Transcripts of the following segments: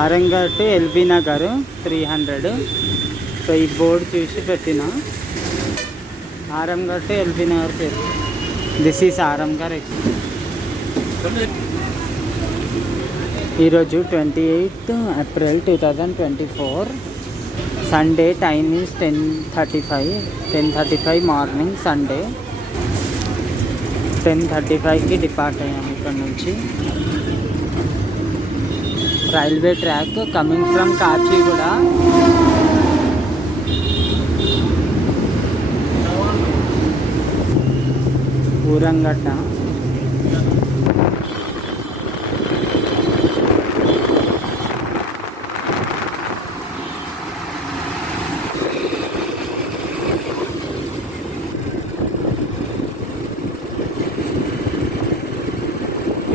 Aramghar to LB Nagar 300. So ఈ board చూసి పెట్టిన ఆరంఘర్ టు ఎల్బీ నగర్ పేరు. This is Aramghar express. ఈరోజు 28th April 2024 Sunday. Time is 10:35 morning Sunday. 10:35కి డిపార్ట్ అయ్యాము ఇక్కడ నుంచి. Railway track coming from Kachiguda. ఊరంగడ్డ.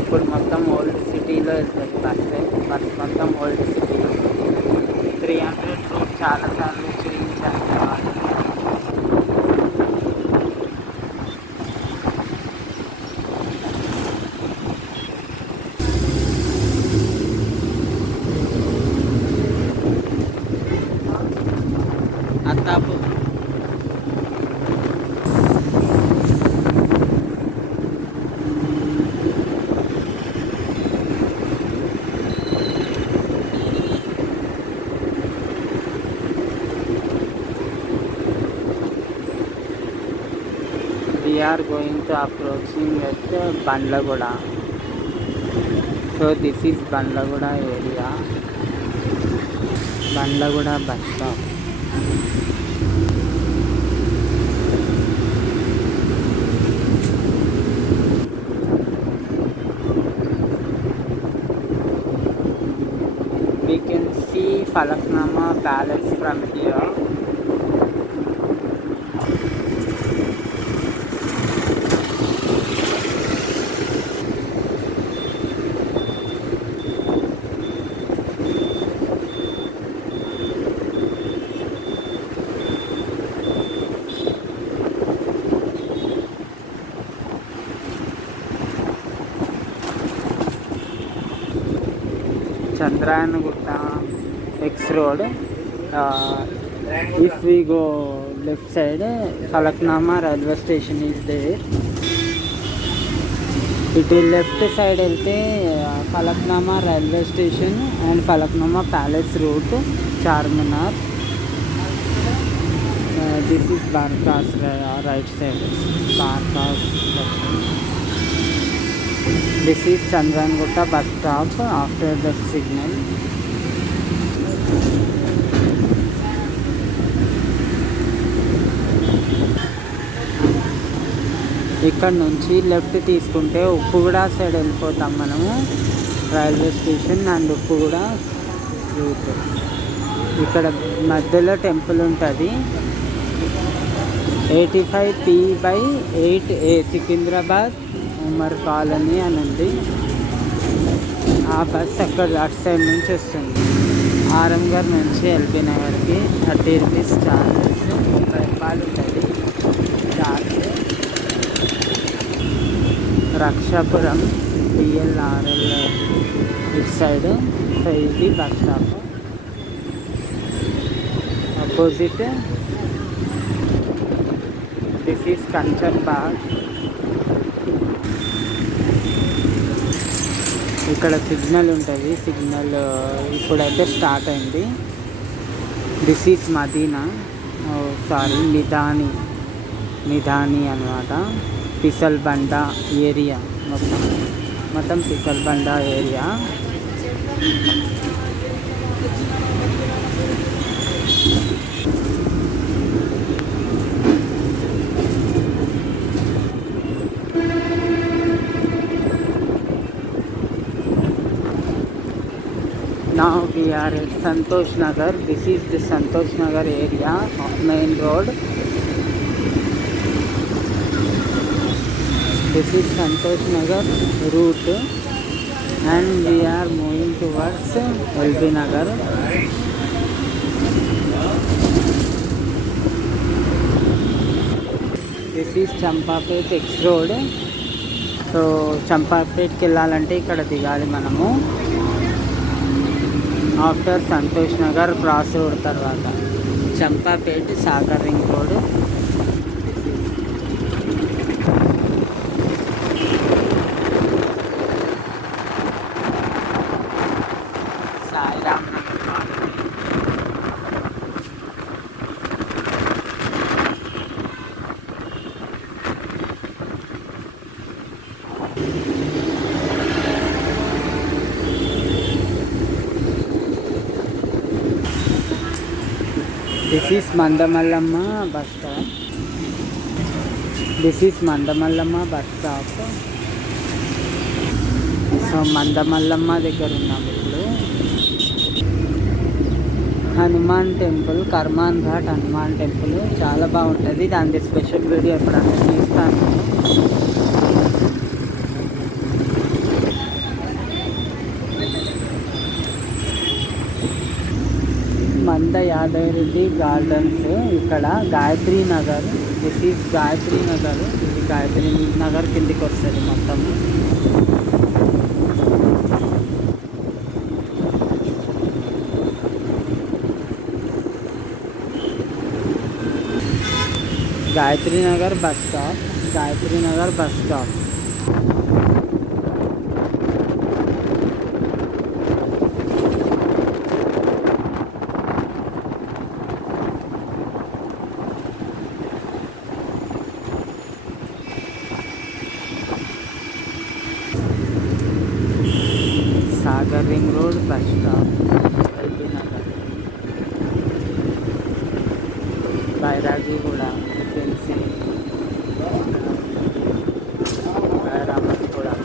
ఇప్పుడు మొత్తం ఓల్డ్ సిటీలో వెళ్తుంది బస్ మొత్తం ఓల్డ్ సిటీలో. 300 రూట్ చాలాసార్లు చూపించాను. అత్తాపు we are going to approaching at Bandlaguda. So this is Bandlaguda area. Bandlaguda bus stop. We can see Falaknama Palace from here. Chandrayanagutta X road. If we go left side, Falaknama railway station is there. ఇటు left side వెళ్తే Falaknuma railway station and Falaknuma palace route, Charminar. This is Barkas right side. Barkas. This is Chandrayangutta bus stop after the signal. ఇక్కడ నుంచి left తీసుకుంటే Uppuguda side వెళ్ళిపోతాం మనము. Railway station and Uppuguda route. ఇక్కడ మధ్యలో టెంపుల్ ఉంటుంది. 85P/8A సికింద్రాబాద్ ఉమర్ కాలనీ అని ఉంది. ఆ బస్ అక్కడ అటు సైడ్ నుంచి వస్తుంది. ఆరంఘర్ నుంచి ఎల్బీ నగర్కి 30 రూపీస్ ఛార్జెస్. 30 రూపాయలు ఉంటుంది ఛార్జ్. రక్షాపురం PLRL ఇటు సైడ్. సో ఇది bus stop. Opposite this is Kanchan Bagh. ఇక్కడ సిగ్నల్ ఉంటుంది. సిగ్నల్ ఇప్పుడైతే స్టార్ట్ అయింది. This is Madina, sorry Midhani అన్నమాట. పిసల్బండ ఏరియా మొత్తం Pisalbanda area. Now we are at Santosh Nagar. This is the Santosh Nagar area, main road. This is Santosh Nagar route and we are moving towards L.B Nagar. This is Champapet X road. So చంపాపేట్కి వెళ్ళాలంటే ఇక్కడ దిగాలి మనము. After Santosh Nagar cross road తర్వాత Champapet Sagar ring road. Sairam this is Mandamallamma bus stop. This is Mandamallamma bus stop. So Mandamallamma దగ్గర ఉన్నాము ఇప్పుడు. Hanuman temple, Karman Ghat Hanuman temple చాలా బాగుంటుంది. దాని స్పెషల్ వీడియో ఎప్పుడన్నా తీస్తాను. మంద యాదగిరెడ్డి గార్డెన్స్. ఇక్కడ గాయత్రి నగర్. This is Gayatri Nagar. ఇది గాయత్రి నగర్ కిందికి వస్తుంది మొత్తం. Gayatri Nagar bus stop. Gayatri Nagar bus stop. Sagar ring road bus stop LB Nagar. Bairagiguda agency Ramanguda.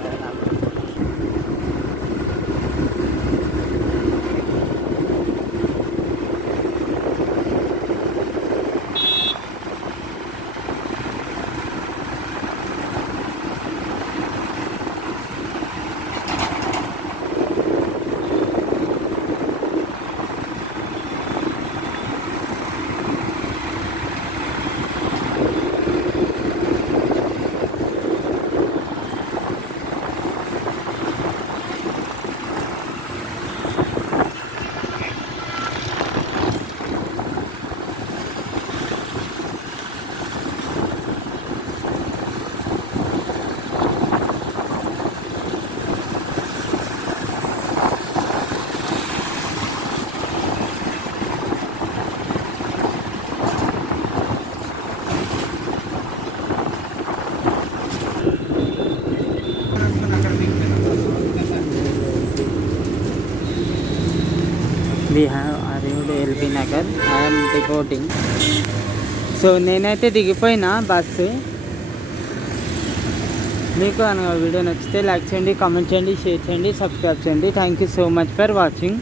We have arrived L.B Nagar. I am departing. So నేనైతే దిగిపోయినా బస్సు. మీకు కనుక వీడియో నచ్చితే లైక్ చేయండి, కామెంట్ చేయండి, షేర్ చేయండి, సబ్స్క్రైబ్ చేయండి. Thank you so much for watching.